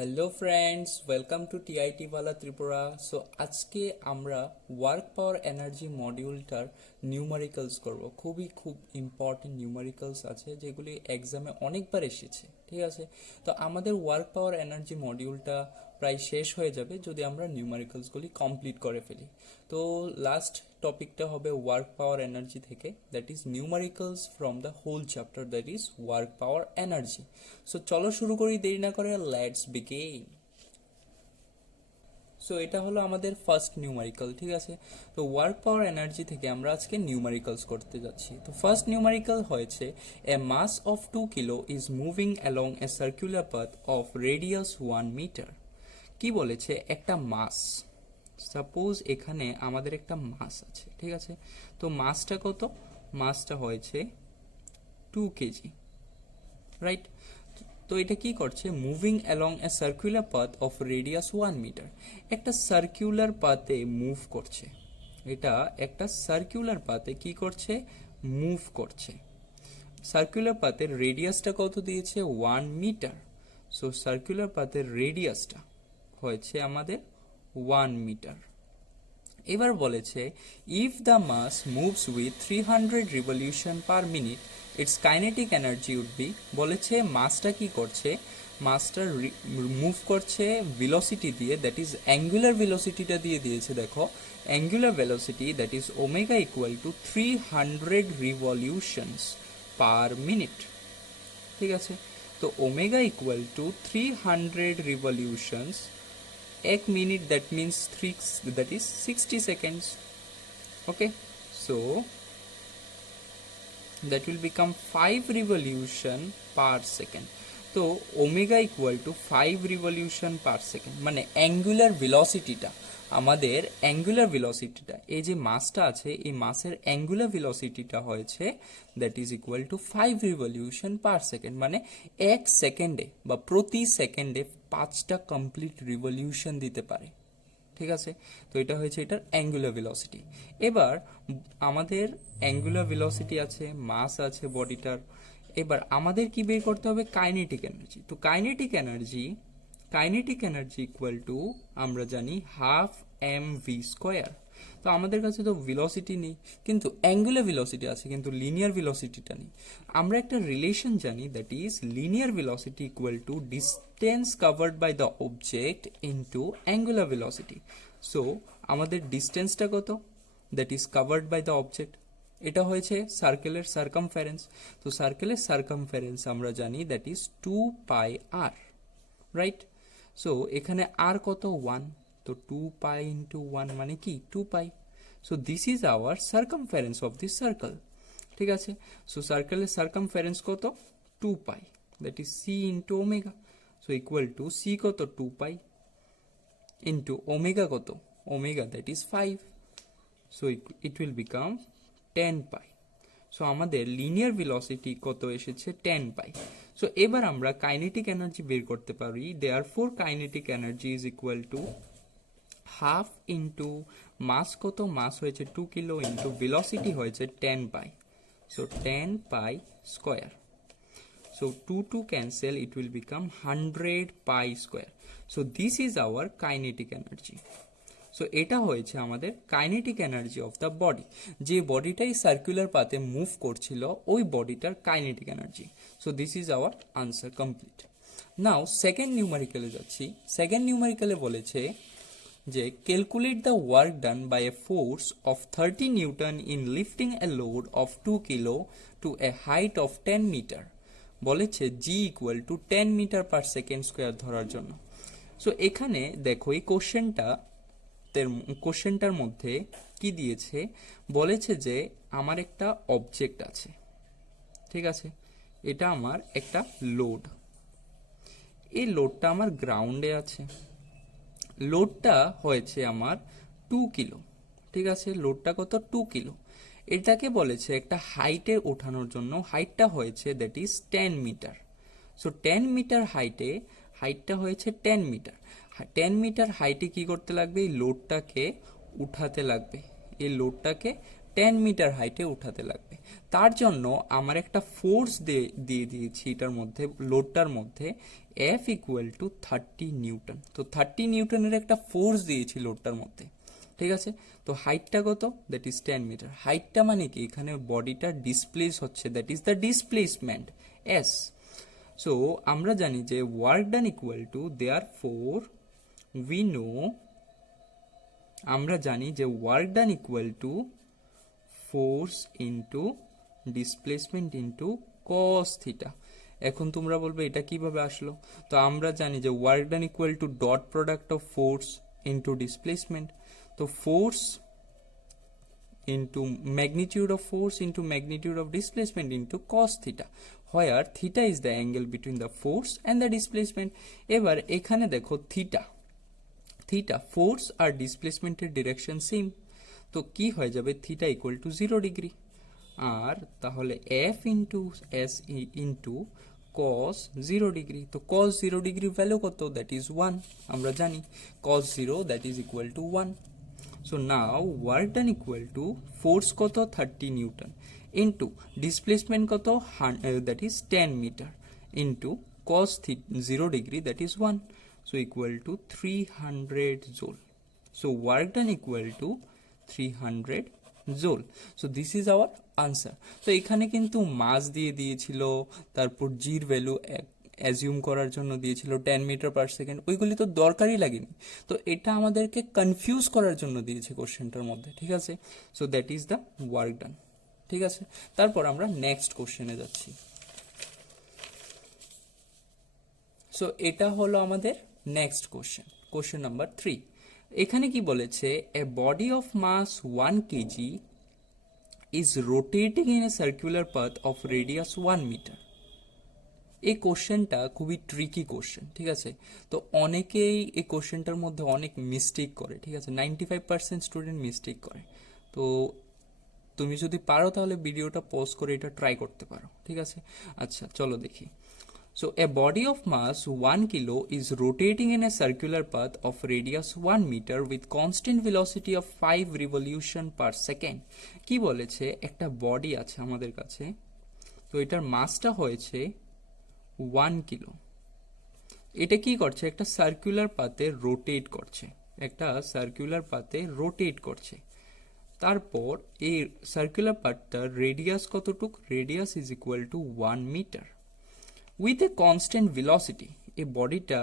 Hello friends, welcome to TIT ওয়ালা Tripura. So আজকে আমরা ওয়ার্ক পাওয়ার এনার্জি মডিউলটার নিউমারিক্যালস করব। খুব ইম্পর্টেন্ট নিউমারিক্যালস আছে যেগুলি এক্সামে অনেকবার এসেছে, ঠিক আছে। তো আমাদের ওয়ার্ক পাওয়ার এনার্জি মডিউলটা প্রায় শেষ হয়ে যাবে যদি আমরা নিউমারিক্যালসগুলি কমপ্লিট করে ফেলি। তো লাস্ট টপিকটা হবে ওয়ার্ক পাওয়ার এনার্জি থেকে, that is numericals from the whole chapter, that is work power energy. So চলো শুরু করি, দেরি না করে, লেটস বিগিন। সো এটা হলো আমাদের ফার্স্ট নিউমারিক্যাল, ঠিক আছে। তো ওয়ার্ক পাওয়ার এনার্জি থেকে আমরা আজকে নিউমারিক্যালস করতে যাচ্ছি। তো ফার্স্ট নিউমারিক্যাল হয়েছে a mass of 2 kilo is moving along a circular path of radius 1 metre. কি বলেছে? একটা মাস, সাপোজ এখানে আমাদের একটা মাস আছে, ঠিক আছে। তো মাসটা কত? মাসটা হয়েছে 2 কেজি, রাইট। তো এটা কি করছে? Moving along a circular path of radius 1 metre. একটা সার্কুলার পাথে মুভ করছে। এটা একটা সার্কুলার পাথে কি করছে? মুভ করছে। সার্কুলার পাথের রেডিয়াসটা কত দিয়েছে? 1 মিটার। সো সার্কুলার পাথের রেডিয়াসটা হয়েছে আমাদের 1 মিটার। এবার বলেছে if the mass moves with 300 revolution per minute its kinetic energy would be. বলেছে মাসটা কি করছে? মাসটা মুভ করছে ভেলোসিটি দিয়ে, দ্যাট ইজ অ্যাঙ্গুলার ভেলোসিটিটা দিয়ে দিয়েছে। দেখো, angular velocity that is omega equal to 300 revolutions per minute, ঠিক আছে। তো ওমেগা ইকুয়াল টু 300 রিভলিউশনস এক minute, that means 3, that is 60 seconds. Okay, so that will become 5 revolution per second. তো omega equal to 5 revolution per second, মানে angular ভেলোসিটিটা, আমাদের angular ভেলোসিটিটা, এই যে মাসটা আছে এই মাসের অ্যাঙ্গুলার ভেলোসিটিটা হয়েছে that is equal to 5 revolution per second, মানে এক সেকেন্ডে বা প্রতি সেকেন্ডে 5টা কমপ্লিট রিভলিউশন দিতে পারে, ঠিক আছে। তো এটা হয়েছে এটার অ্যাঙ্গুলার ভেলোসিটি। এবার আমাদের অ্যাঙ্গুলার ভেলোসিটি আছে, মাস আছে বডিটার। এবার আমাদের কি বের করতে হবে? Kinetic energy. তো কাইনেটিক এনার্জি ইকুয়াল টু আমরা জানি হাফ এম ভি স্কোয়ার। তো আমাদের কাছে তো ভেলোসিটি নেই, কিন্তু অ্যাঙ্গুলার ভেলোসিটি আছে, কিন্তু লিনিয়ার ভেলোসিটিটা নেই। আমরা একটা রিলেশন জানি, that is linear velocity equal to distance covered by the object into angular velocity. So আমাদের ডিস্টেন্সটা কত? That is covered by the object. এটা হয়েছে সার্কেলের সার্কামফারেন্স। তো সার্কেলের সার্কামফারেন্স আমরা জানি that is 2 pi r, right. So এখানে আর কত? 1। তো 2 পাই ইন্টু 1 মানে কি? 2 pi. So this is our circumference of this circle, ঠিক আছে। সো সার্কেলের সার্কামফারেন্স কত? 2 pi, that is C into omega. So equal to C কত? 2 পাই ইন্টু ওমেগা কত? Omega that is 5। So it will become 10 pi. So আমাদের linear velocity কত এসেছে? 10 পাই। সো এবার আমরা কাইনেটিক এনার্জি বের করতে পারি। Therefore kinetic energy is equal to half into mass কত? মাস হয়েছে 2 কিলো ইন্টু ভেলোসিটি হয়েছে 10 pi. So 10 pi square. So 2 to cancel, it will become 100 pi square. So this is our kinetic energy. So এটা হয়েছে আমাদের kinetic energy of the body. যে বডিটাই circular পাথে move করছিল ওই বডিটার kinetic energy. So this is our answer complete. Now second নিউমারিক্যালে যাচ্ছি। সেকেন্ড নিউমারিক্যালে বলেছে যে calculate the work done by a force of 30 newton in lifting a load of 2 kilo to a height of 10 metre. বলেছে g equal to 10 metre per second square ধরার জন্য। So এখানে দেখো এই কোশ্চেনটার মধ্যে কি দিয়েছে? বলেছে যে আমার একটা অবজেক্ট আছে, ঠিক আছে। এটা আমার একটা লোড। এই লোডটা আমার গ্রাউন্ডে আছে। লোডটা হয়েছে আমার 2 কিলো, ঠিক আছে। লোডটা কত? 2 কিলো। এটাকে বলেছে একটা হাইটে ওঠানোর জন্য, হাইটটা হয়েছে that is 10 metre. So 10 metre হাইটটা হয়েছে 10 মিটার। 10 মিটার হাইটে কি করতে লাগবে? এই লোডটাকে উঠাতে লাগবে। এই লোডটাকে 10 মিটার হাইটে উঠাতে লাগবে। তার জন্য আমার একটা ফোর্স দিয়ে দিয়েছি এটার মধ্যে, লোডটার মধ্যে, F ইকুয়াল টু 30 নিউটন। তো 30 নিউটনের একটা ফোর্স দিয়েছি লোডটার মধ্যে, ঠিক আছে। তো হাইটটা কত, দ্যাট ইজ 10 মিটার। হাইটটা মানে কি, এখানে বডিটা ডিসপ্লেস হচ্ছে, that is the displacement s. So আমরা জানি যে work done equal to, therefore we know, আমরা জানি যে work done equal to force into displacement into cos theta. এখন তোমরা বলবে এটা কিভাবে আসলো? তো আমরা জানি যে work done equal two dot product of force into displacement. তো force into magnitude of force into magnitude of displacement into cos theta, where theta is the angle between the force and the displacement. এবার এখানে দেখো theta force আর displacement এর direction same, তো কি হয়ে যাবে, theta equal to 0 degree. আর তাহলে f into s into cos 0 degree. তো cos 0 ডিগ্রি ভ্যালু কত, দ্যাট ইজ 1। আমরা জানি cos 0 that is equal to 1। So now work done equal to force কত 30 নিউটন into displacement কত that is 10 metre into cos 0 degree that is 1, so equal to 300 joule. So work done equal to 300 joule. So this is our answer. তো এখানে কিন্তু মাস দিয়ে দিয়েছিল, তারপর জির value assume করার জন্য দিয়েছিল 10 মিটার পার সেকেন্ড, ওইগুলি তো দরকারই লাগেনি। তো এটা আমাদেরকে কনফিউজ করার জন্য দিয়েছে কোশ্চেনটার মধ্যে, ঠিক আছে। So that is the work ডান, ঠিক আছে। তারপর আমরা নেক্সট কোশ্চেনে যাচ্ছি। সো এটা হলো আমাদের নেক্সট কোশ্চেন নাম্বার 3। এখানে কি বলেছে, a body of mass 1 KG is rotating in a circular path of radius 1 metre. এই কোশ্চেনটা খুবই ট্রিকি কোশ্চেন, ঠিক আছে। তো অনেকেই এই কোশ্চেনটার মধ্যে অনেক মিস্টেক করে, ঠিক আছে। 95% স্টুডেন্ট মিস্টেক করে। তো তুমি যদি পারো তাহলে ভিডিওটা পজ করে এটা ট্রাই করতে পারো, ঠিক আছে। আচ্ছা চলো দেখি। So a body of mass 1 kilo is rotating in a circular path of radius 1 metre with constant velocity of 5 revolution per second. কি বলেছে, একটা বডি আছে আমাদের কাছে, তো এটার মাসটা হয়েছে 1 কিলো। এটা কি করছে, একটা সার্কুলার পাথে রোটেট করছে, তারপর এই সার্কুলার পাথটার রেডিয়াস কতটুক, radius is equal to 1 metre with a constant velocity. এই বডিটা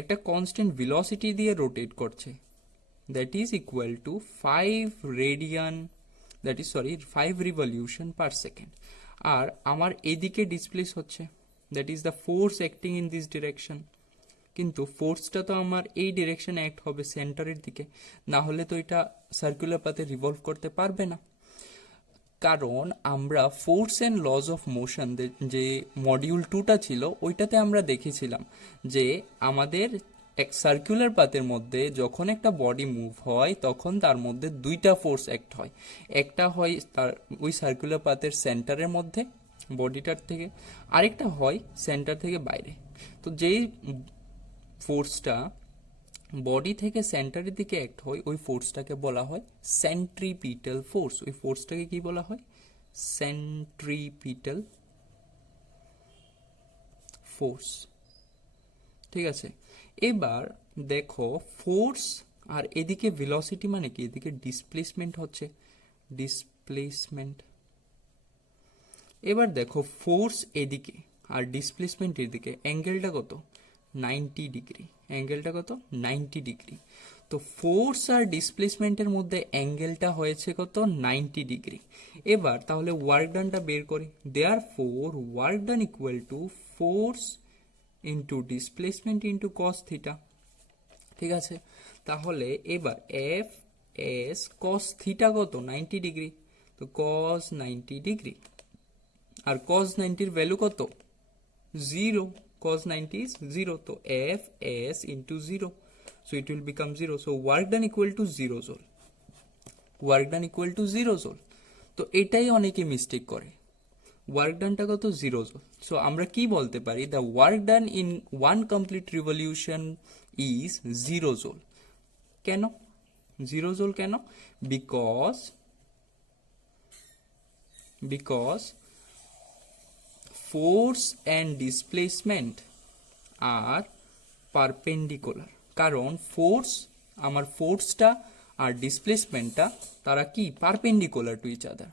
একটা কনস্ট্যান্ট ভেলোসিটি দিয়ে রোটেট করছে, that is equal to 5 revolution per second. আর আমার এদিকে ডিসপ্লেস হচ্ছে, that is the force acting in this direction. কিন্তু ফোর্সটা তো আমার এই ডিরেকশনে অ্যাক্ট হবে, সেন্টারের দিকে, না হলে তো এটা সার্কুলার পাথে রিভলভ করতে পারবে না। কারণ আমরা force and lodge of motion যে মডিউল 2টা ছিল, ওইটাতে আমরা দেখেছিলাম যে আমাদের এক সার্কুলার পাথের মধ্যে যখন একটা বডি মুভ হয় তখন তার মধ্যে দুইটা ফোর্স অ্যাক্ট হয়। একটা হয় তার ওই সার্কুলার পাথের সেন্টারের মধ্যে বডিটার থেকে, আরেকটা হয় সেন্টার থেকে বাইরে। তো যেই ফোর্সটা বডি থেকে সেন্টারের দিকে অ্যাক্ট হয়, ওই ফোর্সটাকে বলা হয় সেন্ট্রিপিটাল ফোর্স। ওই ফোর্সটাকে কি বলা হয়, সেন্ট্রিপিটাল ফোর্স, ঠিক আছে। এবার দেখো ফোর্স আর এদিকে ভেলোসিটি মানে কি, এদিকে ডিসপ্লেসমেন্ট হচ্ছে, ডিসপ্লেসমেন্ট। এবার দেখো ফোর্স এদিকে আর ডিসপ্লেসমেন্ট এদিকে, অ্যাঙ্গেলটা কত, 90 ডিগ্রি। অ্যাঙ্গেলটা কত, 90 ডিগ্রি। তো ফোর্স আর ডিসপ্লেসমেন্টের মধ্যে অ্যাঙ্গেলটা হয়েছে কত, 90 ডিগ্রি। এবার তাহলে ওয়ার্ক ডানটা বের করি। Therefore work done equal to force into displacement into cos theta, ঠিক আছে। তাহলে এবার এফ এস কস থিটা কত, 90 ডিগ্রি। তো কস 90 ডিগ্রি, আর cos 90 এর ভ্যালু কত, 0। cos 90 is 0, তো f s into 0, so it will become 0. So work done equal to 0 joule, work done equal to 0 joule. তো এটাই অনেকে মিস্টেক করে, ওয়ার্ক ডানটা কত, 0 joule. সো আমরা কি বলতে পারি, the work done in 1 complete revolution is 0 joule. কেন 0 joule কেন, because because force and displacement are perpendicular. কারণ আমার ফোর্সটা আর ডিসপ্লেসমেন্টটা তারা কি perpendicular to each other.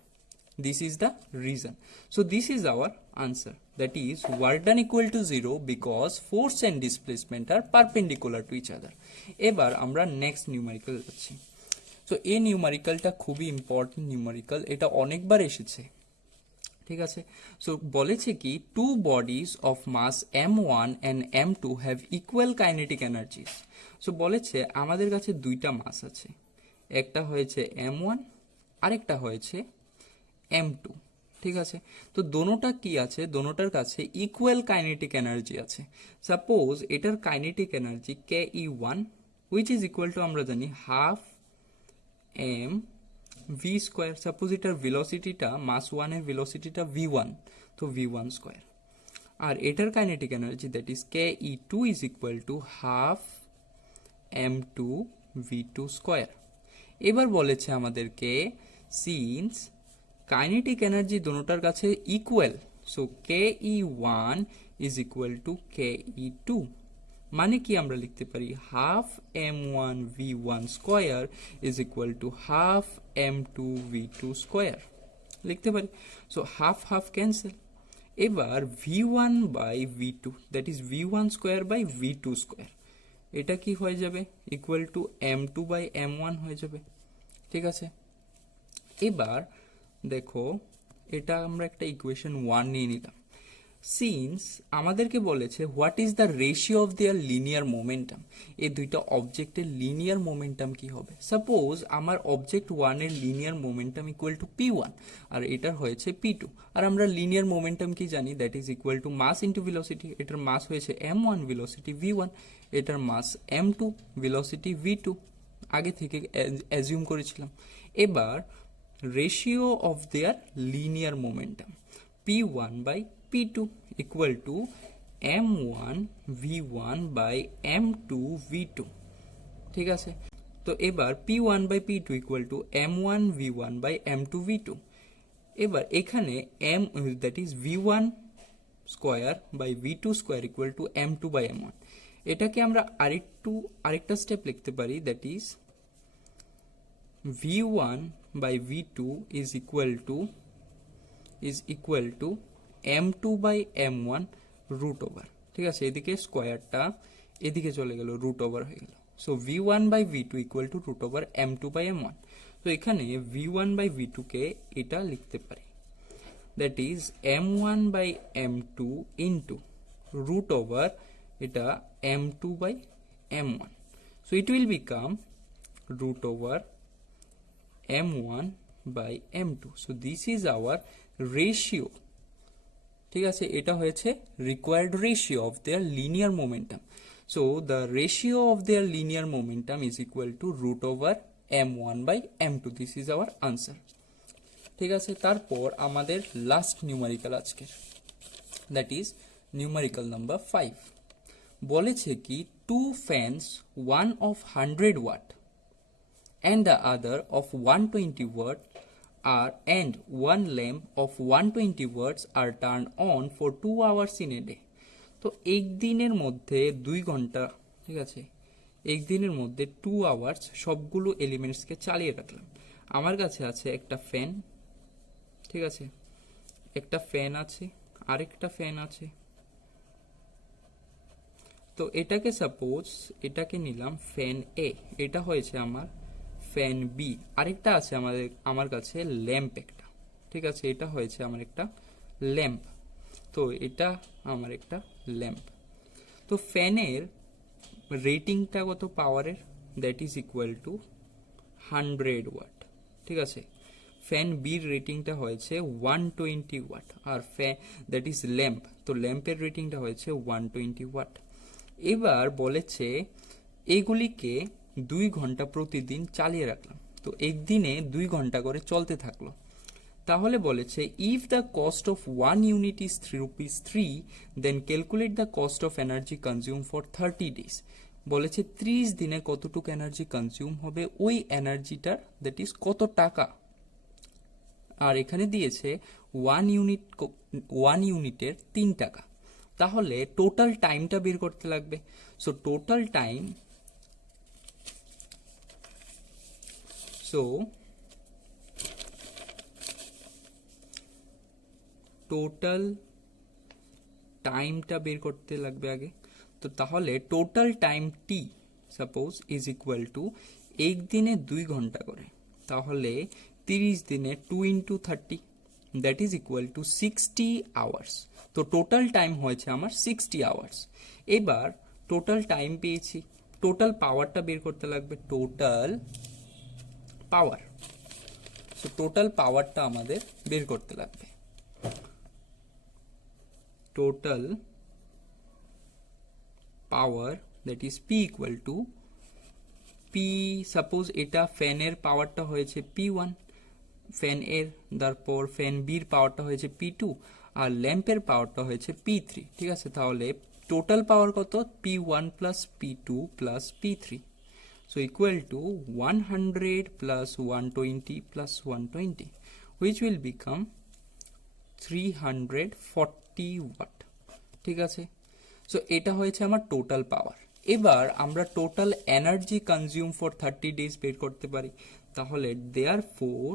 This is the reason. So this is our answer. That is work done equal to 0 because force and displacement are perpendicular to each other. এবার আমরা next numerical যাচ্ছি। সো এই নিউমেরিক্যালটা খুবই important numerical, এটা অনেকবার এসেছে, ঠিক আছে। সো বলেছে কি two bodies of mass m1 and m2 have equal kinetic energies. So বলেছে আমাদের কাছে দুইটা মাস আছে, একটা হয়েছে m1 আরেকটা হয়েছে m2, ঠিক আছে। তো দোনোটা কি আছে, দোনোটার কাছে ইকুয়াল কাইনেটিক এনার্জি আছে। সাপোজ এটার kinetic energy ke1 which is equal to আমরা জানি half m v square. Suppose এটার ভেলোসিটিটা মাস 1 এর ভেলোসিটিটা v1, তো v1 স্কোয়ার। আর এটার kinetic energy that is ke2 is equal to half m2 v2 square. এবার বলেছে আমাদেরকে সিন্স কাইনেটিক এনার্জি দোনোটার কাছে equal, so ke1 is equal to ke2, মানে কি আমরা লিখতে পারি half m1 v1 square is equal to half m2 v2 square লিখতে পারি। So half half cancel. এবার v1 by v2 that is v1 square by v2 square, এটা কি হয়ে যাবে equal to m2 by m1 হয়ে যাবে, ঠিক আছে। এবার দেখো এটা আমরা একটা ইকুয়েশন 1 নিয়ে নিলাম। সিন্স আমাদেরকে বলেছে what is the ratio of their linear momentum, এই দুইটা অবজেক্টের লিনিয়ার মোমেন্টাম কি হবে। সাপোজ আমার অবজেক্ট 1 এর linear momentum equal to p1 আর এটার হয়েছে p2, আর আমরা লিনিয়ার মোমেন্টাম কি জানি that is equal to mass into velocity. এটার মাস হয়েছে m1 ভেলোসিটি v1, এটার মাস m2 ভেলোসিটি v2, আগে থেকে অ্যাজিউম করেছিলাম। এবার ratio of their linear momentum p1 by p2 equal to m1 v1 by m2 v2, ঠিক আছে। তো এবার p1 by p2 equal to m1 v1 by m2 v2। এবার এখানে m that is v1 square by v2 square equal to m2 by m1। এটাকে আমরা আরেকটা step লিখতে পারি that is v1 by v2 is equal to m2 by m1 root over, ঠিক আছে। এদিকে স্কোয়ারটা এদিকে চলে গেল, রুট ওভার হয়ে গেল। So v1 by v2 equal to root over m2 by m1। তো এখানে v1 by v2 কে এটা লিখতে পারি that is m1 by m2 into root over এটা m2 by m1। So it will become root over m1 by m2। so this is our ratio, ঠিক আছে। এটা হয়েছে required ratio of their linear momentum। so the ratio of their linear momentum is equal to root over m1 by m2। this is our answer, ঠিক আছে। তারপর আমাদের last numerical আজকের that is numerical number 5। বলেছে কি two fans, one of 100 watt and the other of 120 watt and one lamp of 120 watts are turned on for 2 hours in a day। তো একদিনের মধ্যে 2 ঘন্টা, ঠিক আছে, একদিনের মধ্যে 2 আওয়ার্স সবগুলো এলিমেন্টসকে চালিয়ে রাখলাম। আমার কাছে আছে একটা ফ্যান, ঠিক আছে, একটা ফ্যান আছে, আরেকটা ফ্যান আছে। তো এটাকে সাপোজ এটাকে নিলাম ফ্যান এ, এটা হয়েছে আমার ফ্যান বি, আরেকটা আছে আমার কাছে ল্যাম্প একটা, ঠিক আছে, এটা হয়েছে আমার একটা ল্যাম্প। তো এটা আমার একটা ল্যাম্প। তো ফ্যানের রেটিংটা কত পাওয়ারের, that is equal to 100 watt, ঠিক আছে। ফ্যান বির রেটিংটা হয়েছে 120 ওয়াট, আর ফ্যান দ্যাট ইজ ল্যাম্প, তো ল্যাম্পের রেটিংটা হয়েছে 120 ওয়াট। এবার বলেছে এগুলিকে 2 ঘন্টা প্রতিদিন চালিয়ে রাখলাম, তো একদিনে 2 ঘন্টা করে চলতে থাকলো। তাহলে বলেছে if the cost of 1 unit is ₹3 then calculate the cost of energy consume for 30 days. বলেছে 30 দিনে কতটুকু এনার্জি কনজিউম হবে, ওই এনার্জিটার দ্যাট ইজ কত টাকা আর এখানে দিয়েছে 1 ইউনিটের 3 টাকা। তাহলে টোটাল টাইমটা বের করতে লাগবে। সো টোটাল টাইম, টোটাল টাইমটা বের করতে লাগবে আগে। তো তাহলে total time T suppose is equal two, এক দিনে 2 ঘন্টা করে, তাহলে 30 দিনে 2 into 30, that is equal two 60 hours. তো টোটাল টাইম হয়েছে আমার 60 আওয়ার্স। এবার টোটাল টাইম পেয়েছি, টোটাল পাওয়ারটা বের করতে লাগবে, টোটাল পাওয়ার। সো টোটাল পাওয়ারটা আমাদের বের করতে লাগবে। Total power that is P equal to P, suppose এটা ফ্যানের পাওয়ারটা হয়েছে P1, ফ্যান এর, তারপর ফ্যান বির পাওয়ারটা হয়েছে P2, আর ল্যাম্পের পাওয়ারটা হয়েছে P3। ঠিক আছে, তাহলে টোটাল পাওয়ার কত? P1 plus P2 plus P3, so equal to 100 plus 120 plus 120, which will become 340 watt. ঠিক আছে, সো এটা হয়েছে আমার টোটাল পাওয়ার। এবার আমরা total energy consume for 30 days বের করতে পারি। তাহলে therefore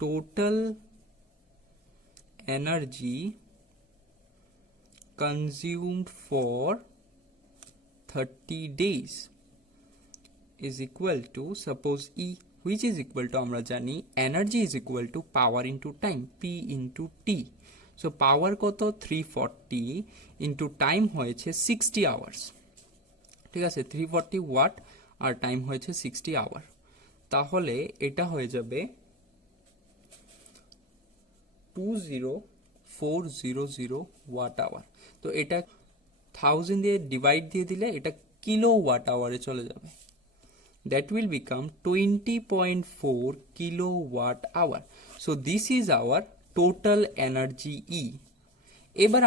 total energy consumed for 30 days is equal to, suppose E, which is equal to, আমরা জানি energy is equal to power into time, P into T. So power কত? 340 into time হয়েছে 60 hours। ঠিক আছে, 340 watt আর time হয়েছে 60 hour. তাহলে এটা হয়ে যাবে 20400 ওয়াট আওয়ার। তো এটা 1000 দিয়ে ডিভাইড দিয়ে দিলে এটা কিলো ওয়াট আওয়ারে চলে যাবে। That will become 20.4 kilowatt hour. So this is our total energy E. এবার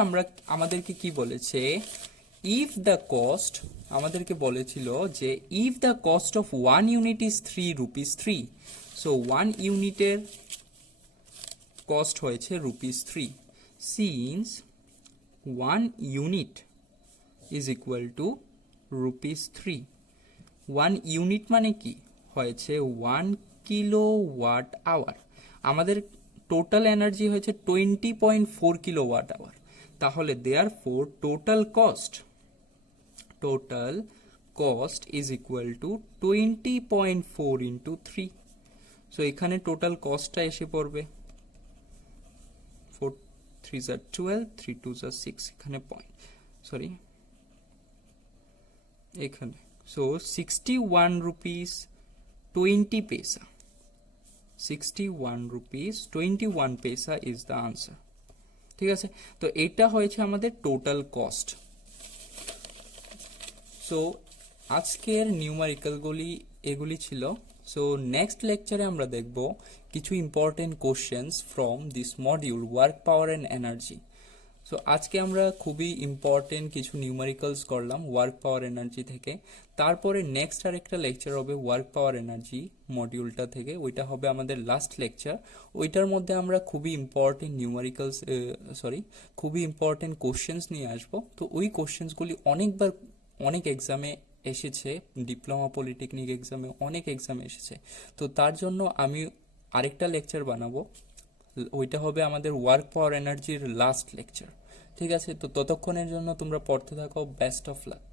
আমাদেরকে কি বলেছে? If the cost, আমাদেরকে বলেছিল যে if the cost of 1 unit is 3 rupees 3, so 1 ইউনিটের কস্ট হয়েছে rupees 3, since 1 unit is equal to rupees 3, 1 unit মানে কি হয়েছে 1 কিলোওয়াট আওয়ার। আমাদের টোটাল এনার্জি হয়েছে 20.4 কিলোওয়াট আওয়ার। তাহলে therefore total cost is equal to 20.4 into 3। So এখানে টোটাল কস্টটা এসে পড়বে 4 3 are 12, 3 2 are 6, এখানে পয়েন্ট, সরি এখানে, so 61 rupees 20 paisa, 61 rupees 21 paisa is the answer। ঠিক আছে, তো এটা হয়েছে আমাদের টোটাল কস্ট। সো আজকের নিউমারিক্যালগুলি এগুলি ছিল। সো নেক্সট লেকচারে আমরা দেখব কিছু important questions from this module, work power and energy. So আজকে আমরা খুবই ইম্পর্টেন্ট কিছু নিউমারিক্যালস করলাম ওয়ার্ক পাওয়ার এনার্জি থেকে। তারপরে নেক্সট আরেকটা লেকচার হবে ওয়ার্ক পাওয়ার এনার্জি মডিউলটা থেকে, ওইটা হবে আমাদের লাস্ট লেকচার। ওইটার মধ্যে আমরা খুবই ইম্পর্টেন্ট নিউমারিক্যালস খুবই ইম্পর্টেন্ট কোশ্চেন্স নিয়ে আসবো। তো ওই কোশ্চেন্সগুলি অনেক এক্সামে এসেছে, ডিপ্লোমা পলিটেকনিক এক্সামে, অনেক এক্সামে এসেছে। তো তার জন্য আমি আরেকটা লেকচার বানাবো, ওইটা হবে আমাদের ওয়ার্ক পাওয়ার এনার্জির লাস্ট লেকচার। ঠিক আছে, তো ততক্ষণের জন্য তোমরা পড়তে থাকো। Best of luck.